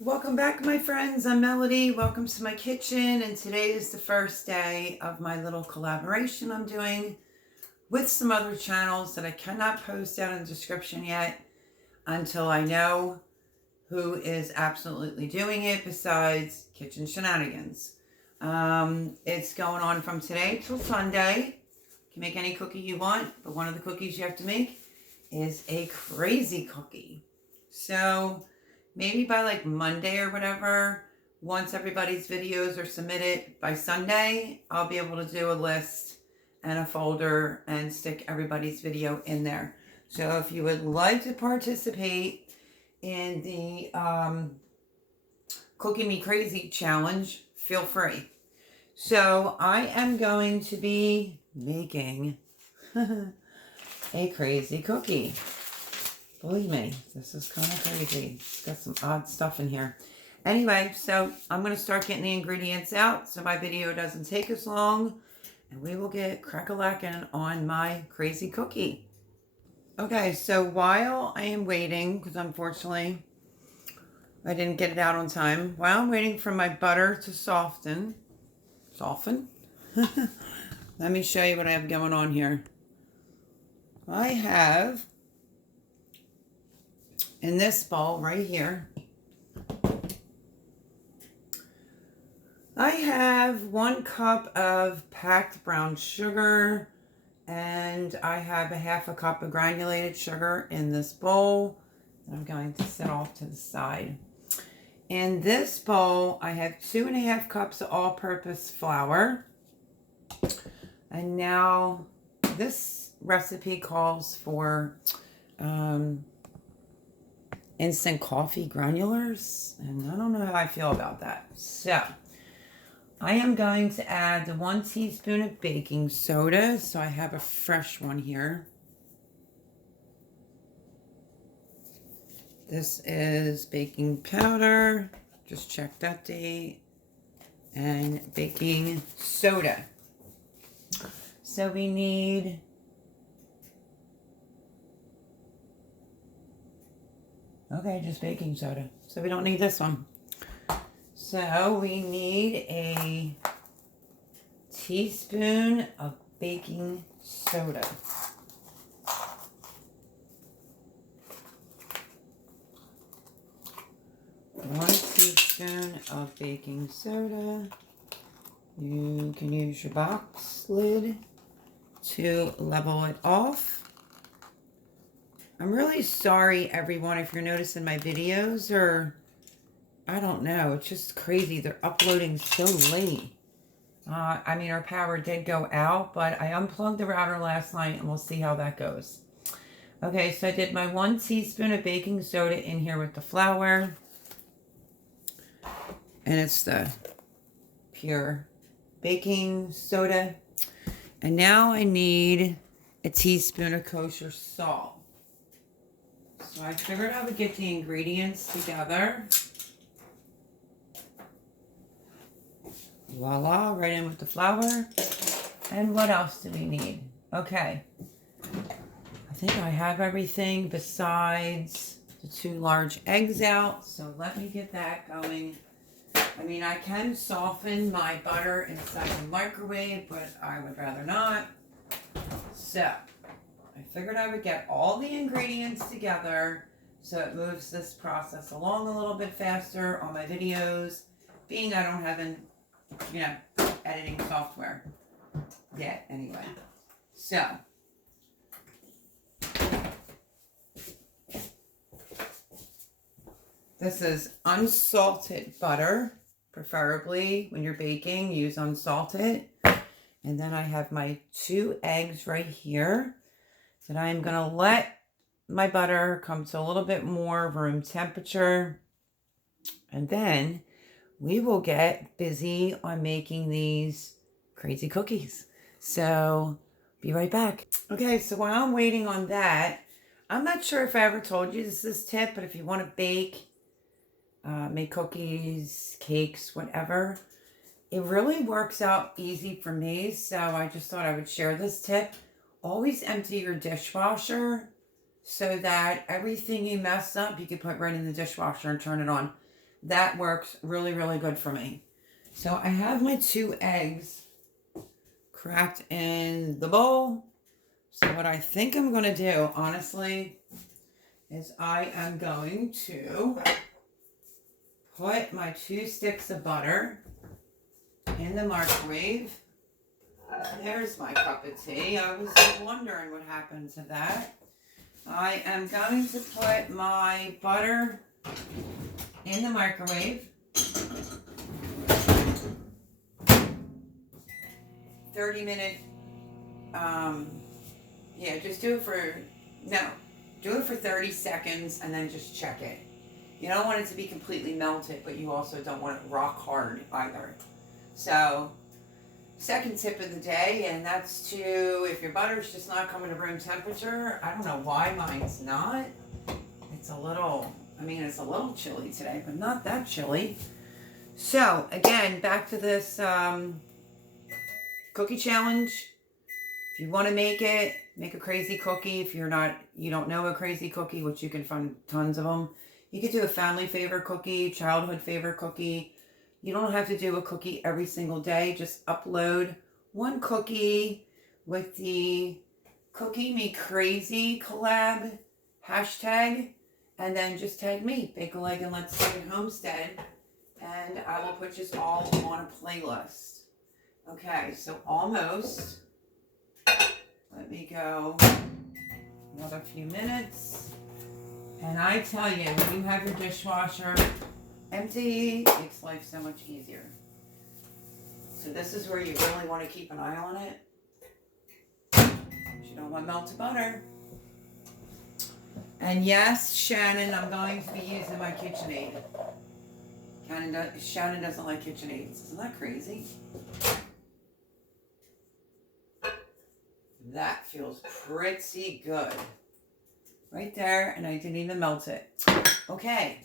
Welcome back, my friends. I'm Melody. Welcome to my kitchen. And today is the first day of my little collaboration I'm doing with some other channels that I cannot post down in the description yet until I know who is absolutely doing it besides Kitchen Shenanigans. It's going on from today till Sunday. You can make any cookie you want, but one of the cookies you have to make is a crazy cookie. So maybe by like Monday or whatever, once everybody's videos are submitted by Sunday, I'll be able to do a list and a folder and stick everybody's video in there. So if you would like to participate in the Cooking Me Crazy challenge, feel free. So I am going to be making a crazy cookie. Believe me, this is kind of crazy. It's got some odd stuff in here. Anyway, so I'm going to start getting the ingredients out so my video doesn't take as long. And we will get crack-a-lackin' on my crazy cookie. Okay, so while I am waiting, because unfortunately I didn't get it out on time. While I'm waiting for my butter to soften. Let me show you what I have going on here. I have in this bowl right here, I have 1 cup of packed brown sugar, and I have a 1/2 cup of granulated sugar in this bowl that I'm going to set off to the side. In this bowl, I have 2.5 cups of all-purpose flour. And now this recipe calls for instant coffee granulars, and I don't know how I feel about that. So I am going to add the 1 teaspoon of baking soda. So I have a fresh one here. This is baking powder. Just check that date. And baking soda. So we need just baking soda. So we don't need this one. So we need a teaspoon of baking soda. One teaspoon of baking soda. You can use your box lid to level it off. I'm really sorry, everyone, if you're noticing my videos or I don't know, it's just crazy. They're uploading so late. I mean, our power did go out, but I unplugged the router last night and we'll see how that goes. Okay, so I did my 1 teaspoon of baking soda in here with the flour. And it's the pure baking soda. And now I need a teaspoon of kosher salt. So I figured I would get the ingredients together. Voila, right in with the flour. And what else do we need? Okay. I think I have everything besides the 2 large eggs out. So let me get that going. I mean, I can soften my butter inside the microwave, but I would rather not. So I figured I would get all the ingredients together so it moves this process along a little bit faster on my videos, being I don't have an editing software yet anyway. So this is unsalted butter. Preferably when you're baking, use unsalted. And then I have my 2 eggs right here that I'm going to let my butter come to a little bit more room temperature. And then we will get busy on making these crazy cookies. So be right back. Okay, so while I'm waiting on that, I'm not sure if I ever told you this tip, but if you want to bake, make cookies, cakes, whatever, it really works out easy for me. So I just thought I would share this tip. Always empty your dishwasher so that everything you mess up, you can put right in the dishwasher and turn it on. that works really, really good for me. So I have my 2 eggs cracked in the bowl. So what I think I'm going to do, honestly, is I am going to put my 2 sticks of butter in the microwave. There's my cup of tea. I was wondering what happened to that. I am going to put my butter in the microwave. 30-minute, yeah, just do it for 30 seconds and then just check it. You don't want it to be completely melted, but you also don't want it rock hard either. So, second tip of the day, and that's to, if your butter's just not coming to room temperature, I don't know why mine's not. It's a little chilly today, but not that chilly. So, again, back to this cookie challenge. If you want to make it, make a crazy cookie. If you don't know a crazy cookie, which you can find tons of them. You could do a family favorite cookie, childhood favorite cookie. You don't have to do a cookie every single day. Just upload one cookie with the Cookie Me Crazy collab hashtag, and then just tag me, Bake a Leg and Let's Stay Homestead, and I will put you all on a playlist. Okay, so almost. Let me go another few minutes. And I tell you, when you have your dishwasher empty, it makes life so much easier. So this is where you really want to keep an eye on it. You don't want melted butter. And yes, Shannon, I'm going to be using my KitchenAid. Shannon doesn't like KitchenAids. Isn't that crazy? That feels pretty good. Right there, and I didn't even melt it. Okay.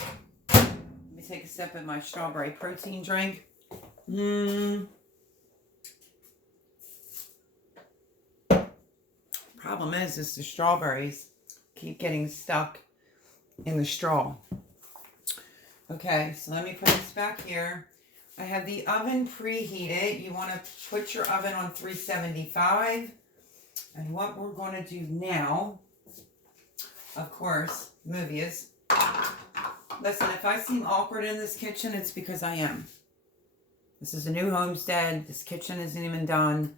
Let me take a sip of my strawberry protein drink. Problem is the strawberries keep getting stuck in the straw. Okay, so let me put this back here. I have the oven preheated. You want to put your oven on 375. And what we're going to do now, of course, movies. Listen, if I seem awkward in this kitchen, it's because I am. This is a new homestead. This kitchen isn't even done.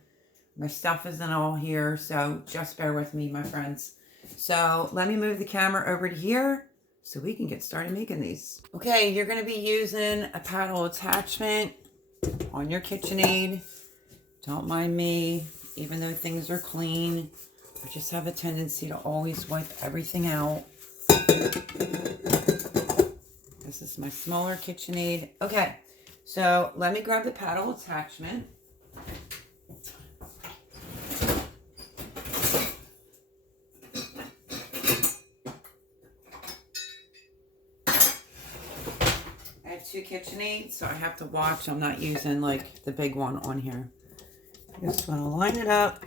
My stuff isn't all here, so just bear with me, my friends. So let me move the camera over to here so we can get started making these. Okay, you're going to be using a paddle attachment on your KitchenAid. Don't mind me, even though things are clean. I just have a tendency to always wipe everything out. This is my smaller KitchenAid. Okay, so let me grab the paddle attachment. I have 2 KitchenAids, so I have to watch. I'm not using like the big one on here. Just want to line it up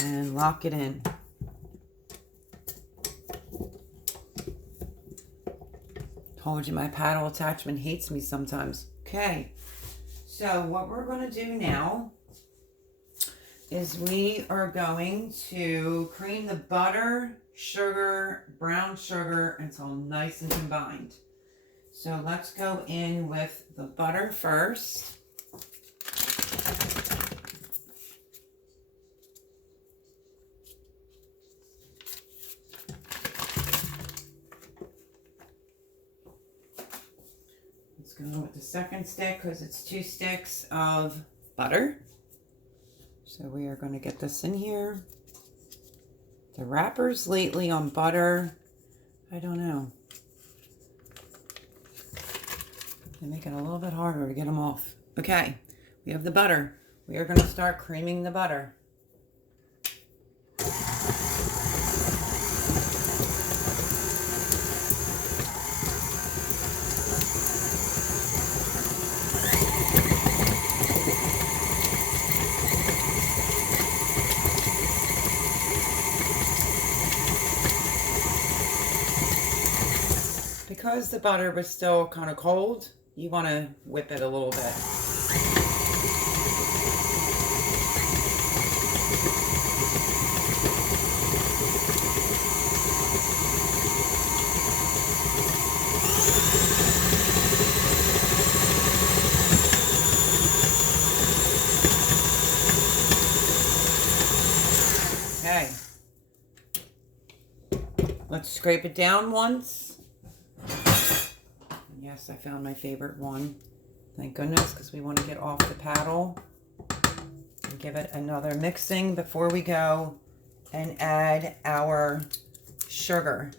and lock it in. Told you my paddle attachment hates me sometimes. Okay, so what we're going to do now is we are going to cream the butter, sugar, brown sugar until nice and combined. So let's go in with the butter first. Go with the second stick because it's 2 sticks of butter. So we are going to get this in here. The wrappers lately on butter, I don't know. They make it a little bit harder to get them off. Okay, we have the butter. We are going to start creaming the butter. because the butter was still kind of cold, you want to whip it a little bit. Okay. Let's scrape it down once. Yes, I found my favorite one. Thank goodness, because we want to get off the paddle. And give it another mixing before we go and add our sugar.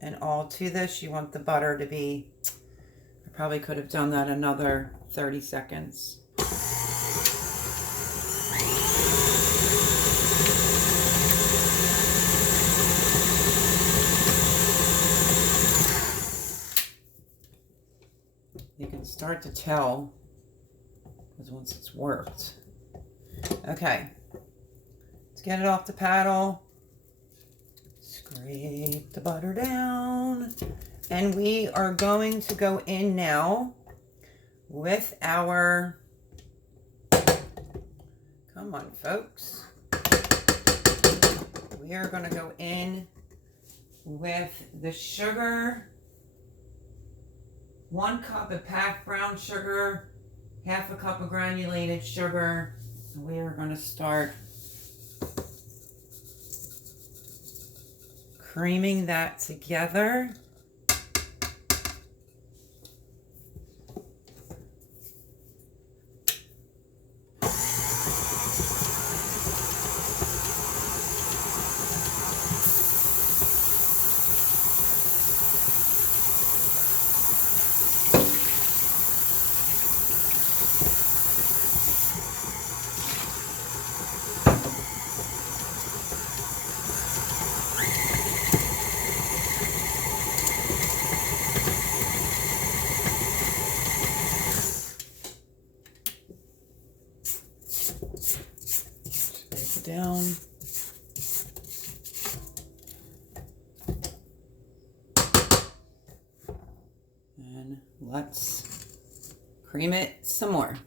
And all to this, you want the butter to be, I probably could have done that another 30 seconds. You can start to tell because once it's worked. Okay, let's get it off the paddle. Scrape the butter down. And we are going to go in now with our, come on folks. We are going to go in with the sugar. 1 cup of packed brown sugar, 1/2 cup of granulated sugar. And we are going to start creaming that together. Down. And let's cream it some more.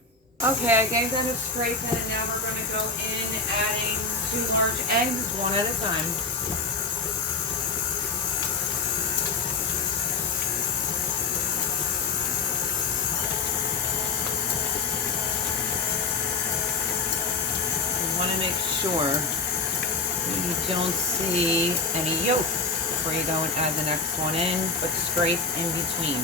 Okay, I gave that a scrape and now we're going to go in adding 2 large eggs, one at a time. Want to make sure you don't see any yolk before you go and add the next one in, but scrape in between.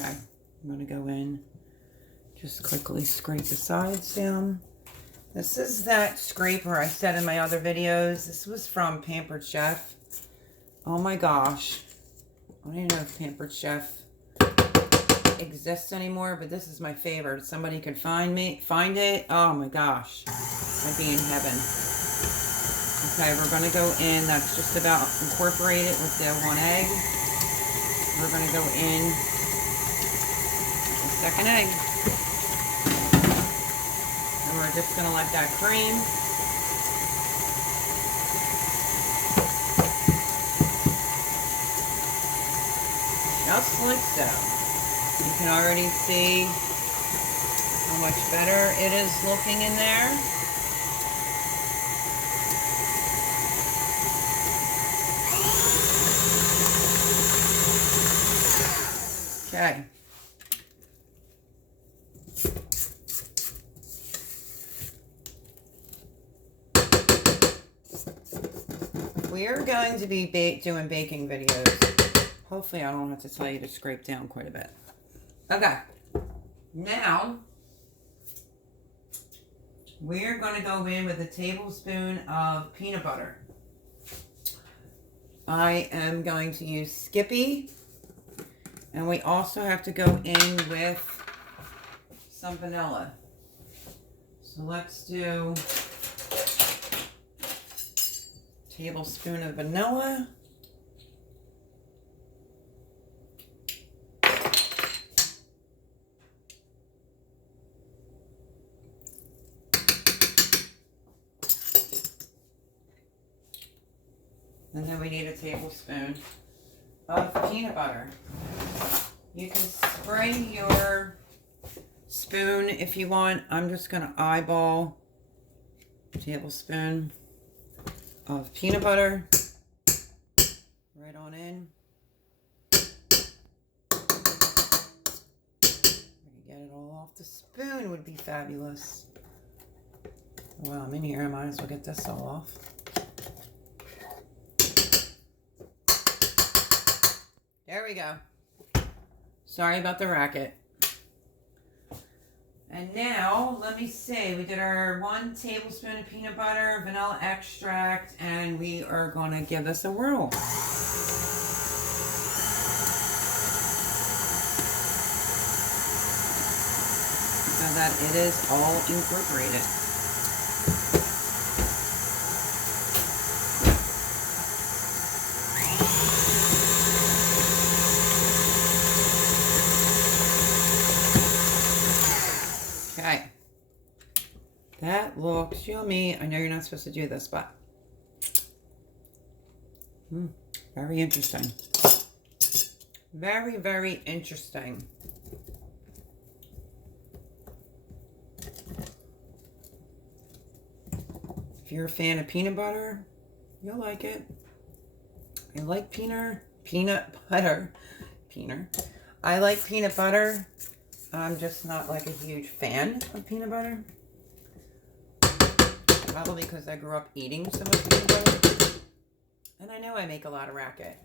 Okay, I'm going to go in, just quickly scrape the sides down. This is that scraper I said in my other videos. This was from Pampered Chef. Oh my gosh. I don't even know if Pampered Chef exists anymore, but this is my favorite. If somebody could find it. Oh my gosh. I'd be in heaven. Okay, we're going to go in. That's just about incorporated with the 1 egg. We're going to go in the 2nd egg. And we're just going to let that cream. Just like so. You can already see how much better it is looking in there. Okay. We're going to be doing baking videos. Hopefully I don't have to tell you to scrape down quite a bit. Okay. Now, we're going to go in with a tablespoon of peanut butter. I am going to use Skippy. And we also have to go in with some vanilla. So let's do a tablespoon of vanilla. And then we need a tablespoon of peanut butter. You can spray your spoon if you want. I'm just going to eyeball a tablespoon of peanut butter right on in. Get it all off the spoon would be fabulous. Well, I'm in here. I might as well get this all off. There we go. Sorry about the racket. And now, let me see. We did our 1 tablespoon of peanut butter, vanilla extract, and we are going to give this a whirl. So that it is all incorporated. Okay, that looks yummy. I know you're not supposed to do this, but very interesting. Very, very interesting. If you're a fan of peanut butter, you'll like it. I like peanut butter. I like peanut butter. I'm just not like a huge fan of peanut butter. Probably because I grew up eating so much peanut butter. And I know I make a lot of racket.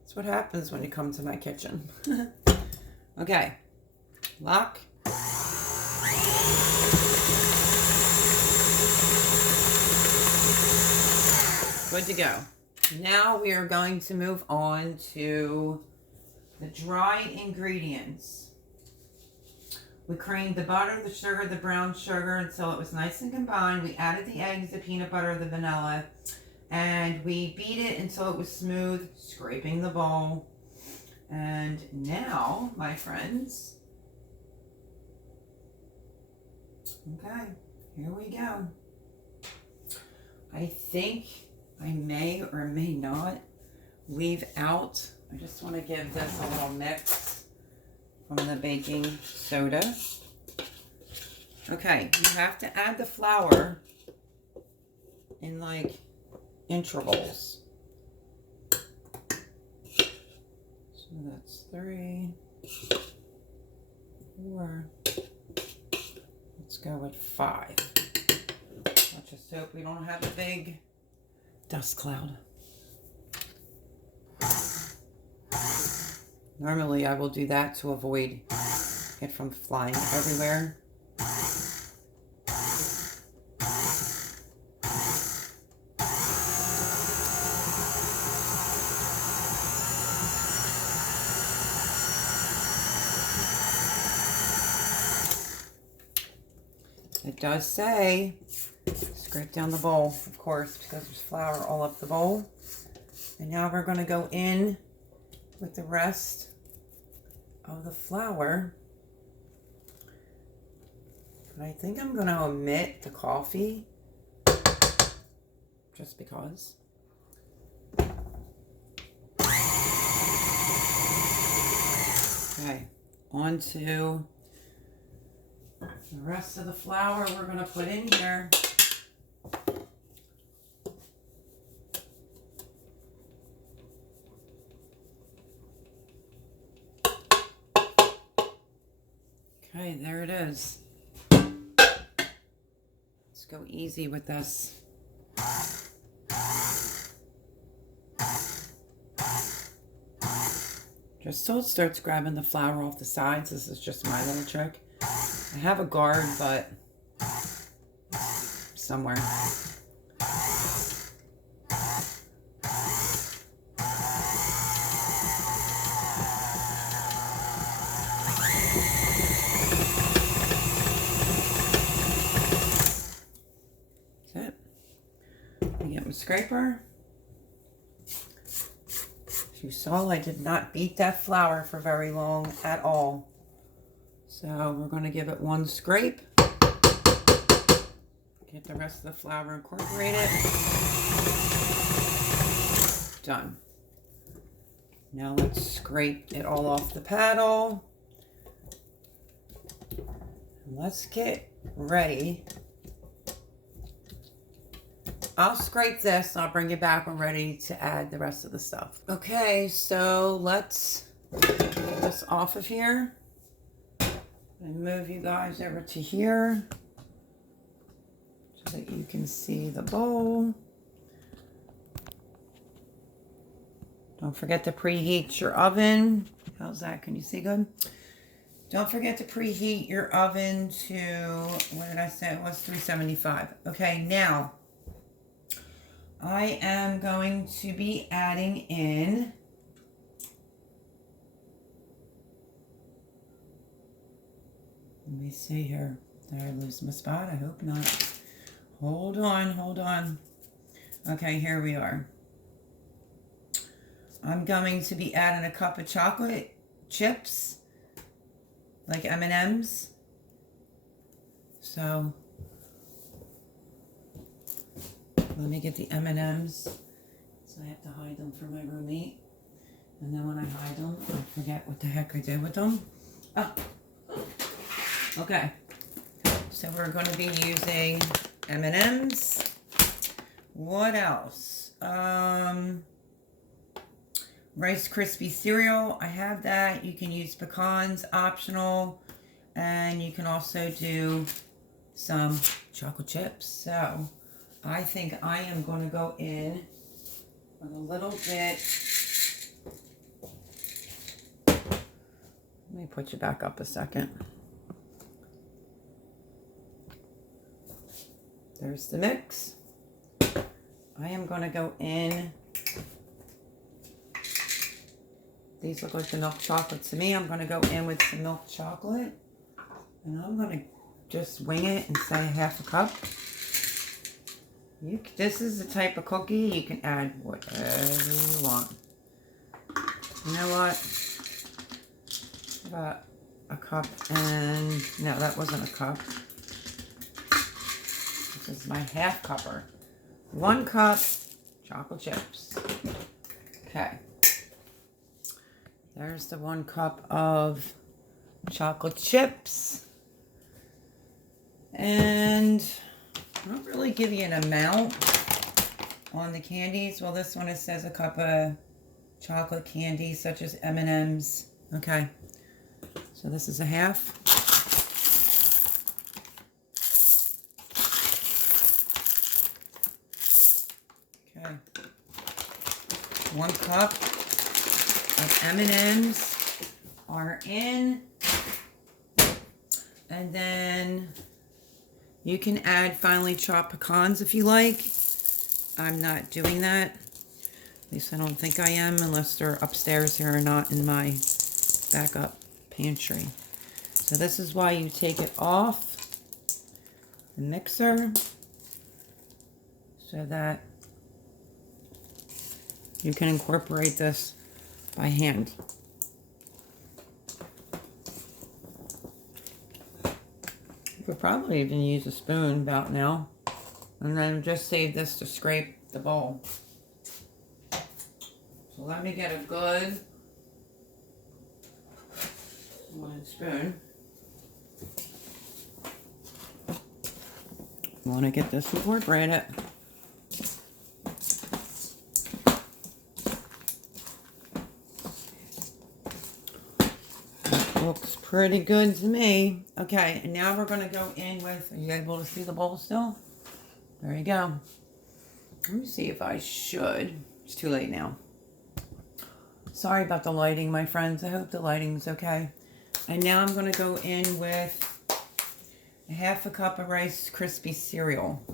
That's what happens when you come to my kitchen. Okay. Lock. Good to go. Now we are going to move on to the dry ingredients. We creamed the butter, the sugar, the brown sugar until it was nice and combined. We added the eggs, the peanut butter, the vanilla, and we beat it until it was smooth, scraping the bowl. And now, my friends, okay, here we go. I think I may or may not leave out, I just want to give this a little mix from the baking soda. Okay, you have to add the flour in like intervals. So that's 3, 4, let's go with 5. Let's just hope we don't have a big dust cloud. Normally I will do that to avoid it from flying everywhere. It does say scrape down the bowl, of course, because there's flour all up the bowl. And now we're going to go in with the rest of the flour. But I think I'm going to omit the coffee just because. Okay, on to the rest of the flour we're going to put in here. Okay, there it is. Let's go easy with this. Just so it starts grabbing the flour off the sides. This is just my little trick. I have a guard, but somewhere. That's it. I get my scraper. As you saw, I did not beat that flour for very long at all. So we're going to give it one scrape. Get the rest of the flour incorporated. Done. Now let's scrape it all off the paddle. Let's get ready. I'll scrape this and I'll bring it back when ready to add the rest of the stuff. Okay, so let's get this off of here and move you guys over to here so that you can see the bowl. Don't forget to preheat your oven. How's that? Can you see good? Don't forget to preheat your oven to, what did I say? It was 375. Okay, now I am going to be adding in let me see here. Did I lose my spot? I hope not. Hold on. Okay, here we are. I'm going to be adding a cup of chocolate chips, like M&Ms. So let me get the M&Ms. So I have to hide them from my roommate. And then when I hide them, I forget what the heck I did with them. Oh, okay. So we're going to be using M&Ms. What else? Rice Krispie cereal. I have that. You can use pecans, optional. And you can also do some chocolate chips. So I think I am going to go in with a little bit. Let me put you back up a second. There's the mix. I am going to go in. These look like the milk chocolate to me. I'm going to go in with some milk chocolate. And I'm going to just wing it and say half a cup. This is the type of cookie you can add whatever you want. You know what? About a cup and... No, that wasn't a cup. This is my half cupper. 1 cup chocolate chips. Okay. There's the 1 cup of chocolate chips. And I don't really give you an amount on the candies. Well, this one it says a cup of chocolate candy such as M&Ms. Okay. So this is a half. Okay. 1 cup of M&Ms are in, and then you can add finely chopped pecans if you like. I'm not doing that. At least I don't think I am, unless they're upstairs here or not in my backup pantry. So this is why you take it off the mixer so that you can incorporate this by hand. You could probably even use a spoon about now. And then just save this to scrape the bowl. So let me get a good wooden spoon. You want to get this incorporated. Looks pretty good to me. Okay, and now we're going to go in with, are you able to see the bowl still? There you go. Let me see if I should. It's too late now. Sorry about the lighting, my friends. I hope the lighting's okay. And now I'm going to go in with a half a cup of Rice Krispie cereal.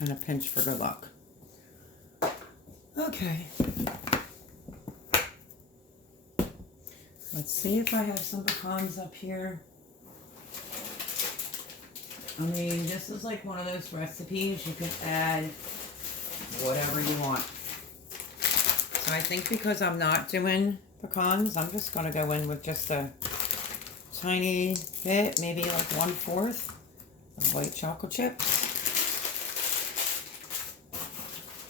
And a pinch for good luck. Okay. Let's see if I have some pecans up here. I mean, this is like one of those recipes you can add whatever you want. So I think because I'm not doing pecans, I'm just going to go in with just a tiny bit, maybe like 1/4 of white chocolate chips.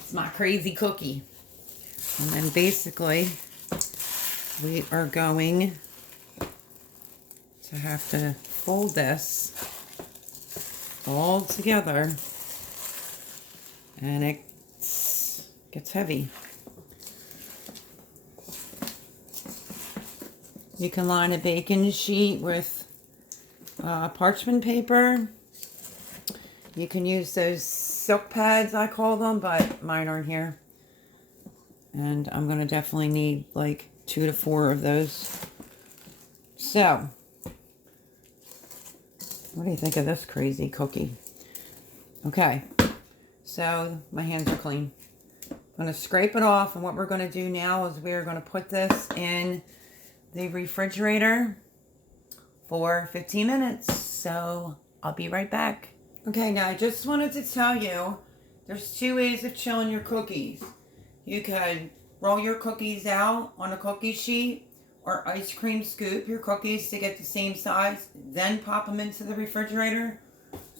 It's my crazy cookie. And then basically, we are going to have to fold this all together, and it gets heavy. You can line a baking sheet with parchment paper. You can use those silk pads, I call them, but mine aren't here. And I'm going to definitely need like 2 to 4 of those. So, what do you think of this crazy cookie? Okay, so my hands are clean. I'm going to scrape it off, and what we're going to do now is we're going to put this in the refrigerator for 15 minutes. So I'll be right back. Okay, now I just wanted to tell you, there's 2 ways of chilling your cookies. You could roll your cookies out on a cookie sheet, or ice cream scoop your cookies to get the same size, then pop them into the refrigerator.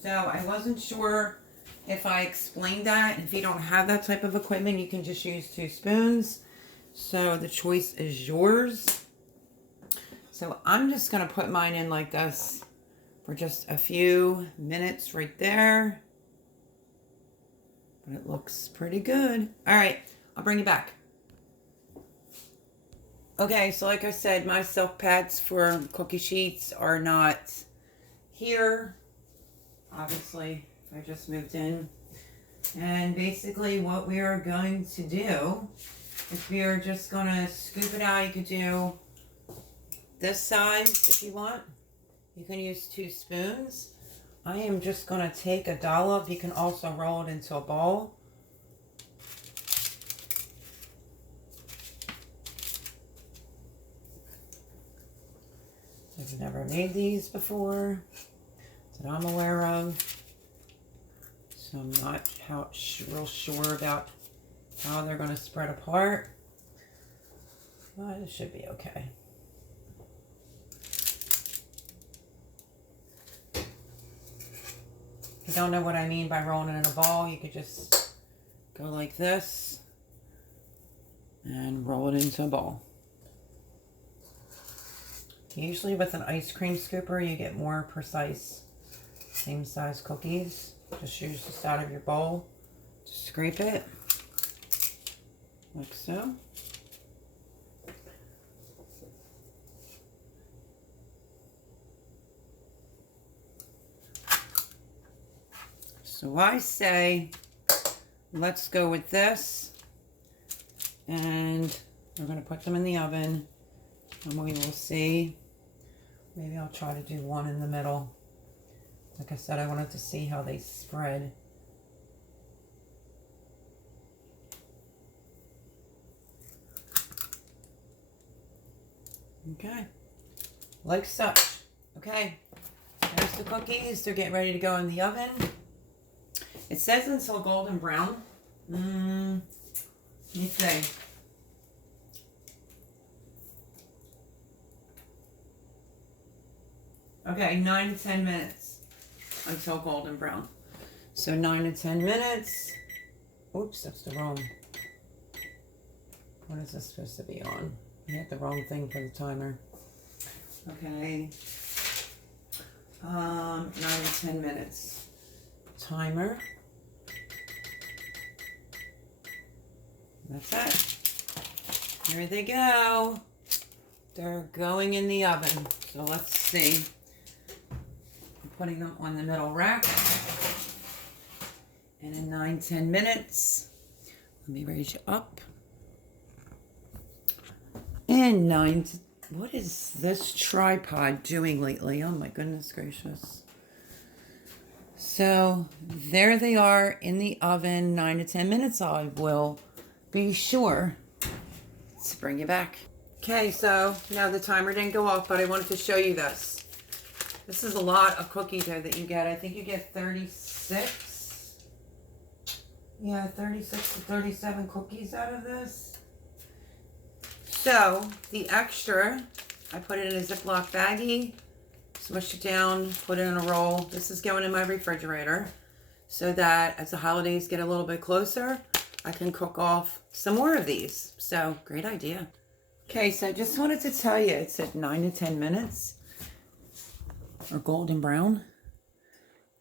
So I wasn't sure if I explained that. If you don't have that type of equipment, you can just use 2 spoons. So the choice is yours. So I'm just going to put mine in like this for just a few minutes right there. But it looks pretty good. All right, I'll bring you back. Okay, so like I said, my silk pads for cookie sheets are not here. Obviously, I just moved in. And basically what we are going to do is we are just going to scoop it out. You could do this size if you want. You can use 2 spoons. I am just going to take a dollop. You can also roll it into a ball. I've never made these before that I'm aware of, so I'm not real sure about how they're going to spread apart, but it should be okay. If you don't know what I mean by rolling it in a ball, you could just go like this and roll it into a ball. Usually with an ice cream scooper, you get more precise, same size cookies. Just use the side of your bowl to scrape it, like so. So I say, let's go with this, and we're going to put them in the oven, and we will see. Maybe I'll try to do one in the middle. Like I said, I wanted to see how they spread. Okay, like such. Okay, there's the cookies. They're getting ready to go in the oven. It says until golden brown. Let me see. Okay, 9 to 10 minutes until golden brown. So 9 to 10 minutes. Oops, that's the wrong. What is this supposed to be on? I hit the wrong thing for the timer. Okay. 9 to 10 minutes. Timer. That's it. Here they go. They're going in the oven. So let's see. I'm putting them on the middle rack. And in 9-10 minutes, let me raise you up. And what is this tripod doing lately? Oh my goodness gracious. So there they are in the oven, 9 to 10 minutes. I will be sure to bring you back. Okay, so now the timer didn't go off, but I wanted to show you this. This is a lot of cookie dough that you get. I think you get 36. Yeah, 36 to 37 cookies out of this. So the extra, I put it in a Ziploc baggie smush it down, put it in a roll. This is going in my refrigerator so that as the holidays get a little bit closer, I can cook off some more of these. So, great idea. Okay, so I just wanted to tell you, it's at 9 to 10 minutes, or golden brown.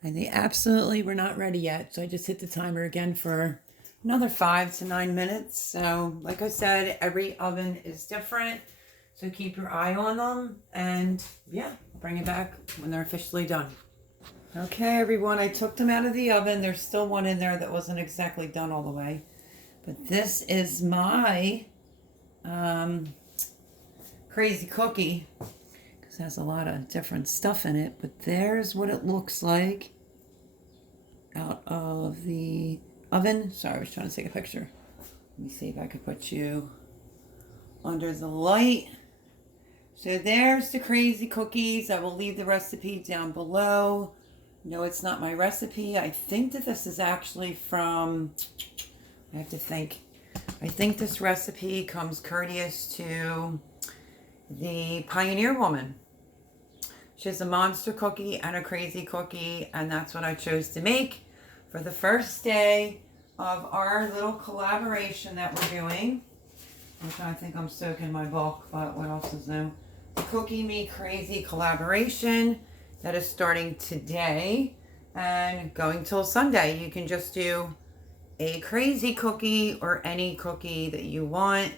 And they absolutely were not ready yet. So I just hit the timer again for another 5 to 9 minutes. So like I said, every oven is different. So keep your eye on them. And yeah, I'll bring it back when they're officially done. Okay, everyone, I took them out of the oven. There's still one in there that wasn't exactly done all the way. But this is my crazy cookie. Because it has a lot of different stuff in it. But there's what it looks like out of the oven. Sorry, I was trying to take a picture. Let me see if I could put you under the light. So there's the crazy cookies. I will leave the recipe down below. No, it's not my recipe. I think that this is actually from, I have to think. I think this recipe comes courteous to the Pioneer Woman. She has a monster cookie and a crazy cookie, and that's what I chose to make for the first day of our little collaboration that we're doing. I'm trying to think, I'm soaking my bulk, but what else is new? The Cookie Me Crazy collaboration that is starting today and going till Sunday. You can just do a crazy cookie or any cookie that you want.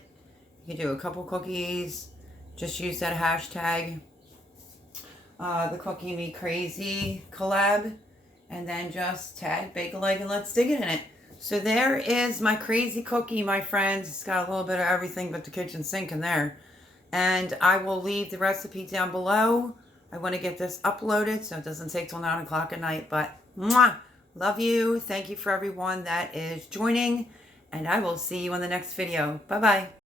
You can do a couple cookies. Just use that hashtag, the Cookie Me Crazy collab, and then just tag Bake a Leg and let's dig it in it. So there is my crazy cookie, my friends. It's got a little bit of everything but the kitchen sink in there. And I will leave the recipe down below. I want to get this uploaded so it doesn't take till 9 o'clock at night. But mwah, love you. Thank you for everyone that is joining. And I will see you on the next video. Bye-bye.